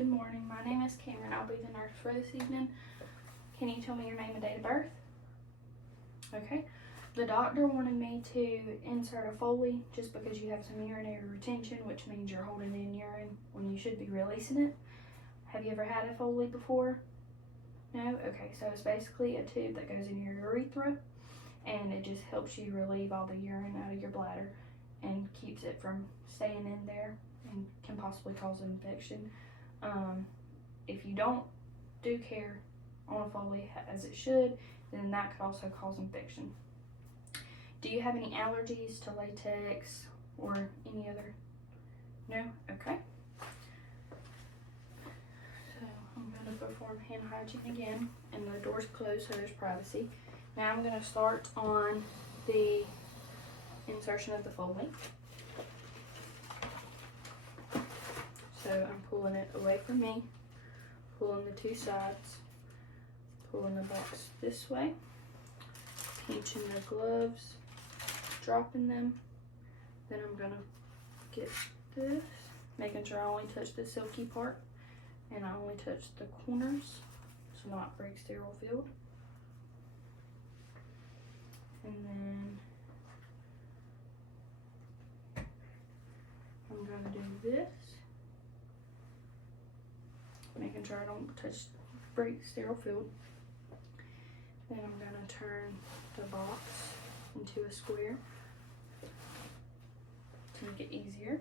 Good morning. My name is Cameron. I'll be the nurse for this evening. Can you tell me your name and date of birth? Okay. The doctor wanted me to insert a Foley just because you have some urinary retention, which means you're holding in urine when you should be releasing it. Have you ever had a Foley before? No? Okay, so it's basically a tube that goes in your urethra, and it just helps you relieve all the urine out of your bladder and keeps it from staying in there and can possibly cause an infection. If you don't do care on a Foley as it should, then that could also cause infection. Do you have any allergies to latex or any other? No? Okay. So I'm going to perform hand hygiene again, and the door's closed so there's privacy. Now I'm going to start on the insertion of the Foley. So I'm pulling it away from me, pulling the two sides, pulling the box this way, pinching the gloves, dropping them. Then I'm gonna get this, making sure I only touch the silky part and I only touch the corners to not break sterile field. And then I'm gonna do this, making sure I don't break sterile field. Then I'm gonna turn the box into a square to make it easier.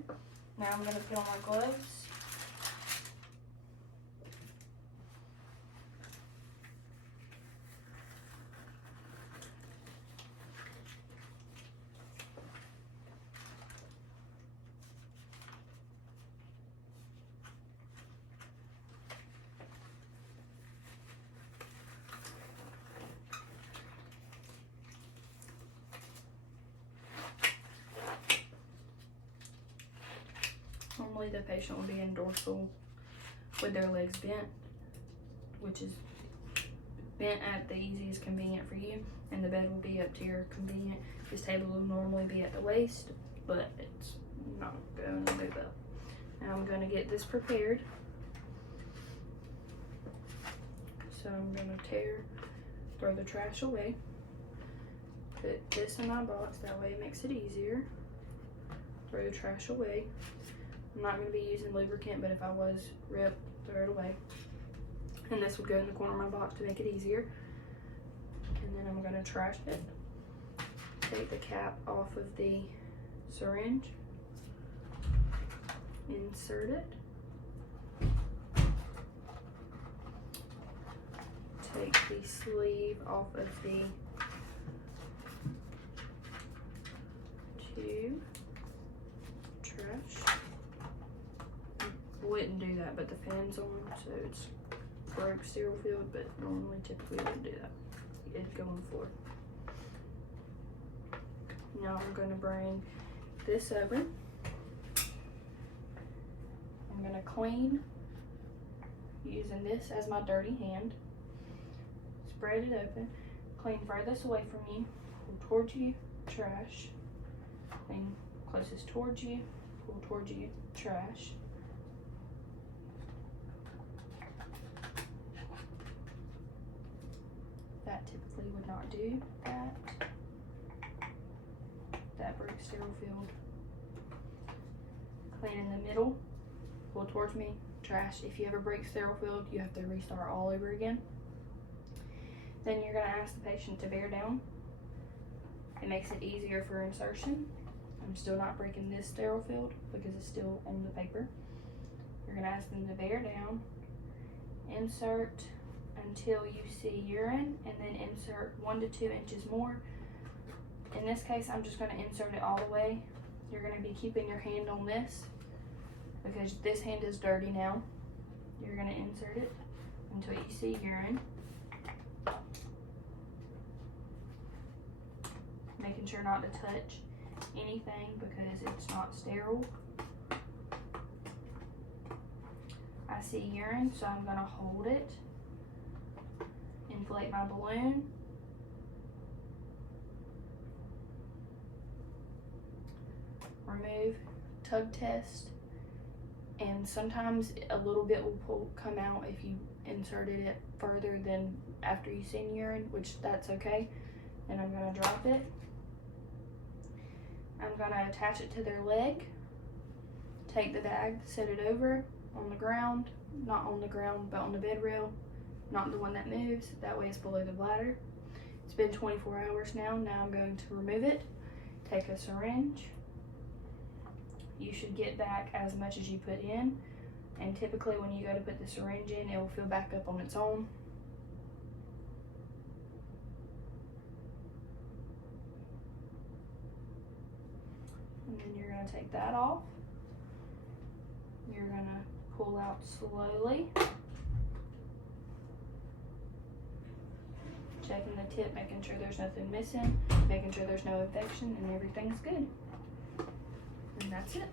Now I'm gonna put on my gloves. Normally the patient will be in dorsal with their legs bent, which is bent at the easiest convenient for you, and the bed will be up to your convenient. This table will normally be at the waist, but it's not going to move up. Now I'm going to get this prepared. So I'm going to throw the trash away, put this in my box, that way it makes it easier. Throw the trash away. I'm not going to be using lubricant, but if I was, throw it away. And this will go in the corner of my box to make it easier. And then I'm going to trash it. Take the cap off of the syringe. Insert it. Take the sleeve off of the tube. Trash. Wouldn't do that, but the fan's on, so it's broke sterile field, but normally typically wouldn't do that. It'd go on the floor. Now I'm going to bring this over. I'm going to clean using this as my dirty hand. Spread it open. Clean furthest away from you. Pull towards you. Trash. Clean closest towards you. Pull towards you. Trash. That typically would not do that. That breaks sterile field. Clean in the middle. Pull towards me. Trash. If you ever break sterile field, you have to restart all over again. Then you're going to ask the patient to bear down. It makes it easier for insertion. I'm still not breaking this sterile field because it's still on the paper. You're going to ask them to bear down. Insert until you see urine, and then insert 1 to 2 inches more. In this case, I'm just going to insert it all the way. You're going to be keeping your hand on this because this hand is dirty now. You're going to insert it until you see urine. Making sure not to touch anything because it's not sterile. I see urine, so I'm going to hold it. Inflate my balloon. Remove, tug test, and sometimes a little bit will come out if you inserted it further than after you've seen urine, which that's okay. And I'm gonna drop it. I'm gonna attach it to their leg, take the bag, set it over on the ground, not on the ground, but on the bed rail, not the one that moves, that way it's below the bladder. It's been 24 hours now. Now I'm going to remove it, take a syringe. You should get back as much as you put in, and typically when you go to put the syringe in, it will fill back up on its own. And then you're gonna take that off. You're gonna pull out slowly. Checking the tip, making sure there's nothing missing, making sure there's no infection, and everything's good. And that's it.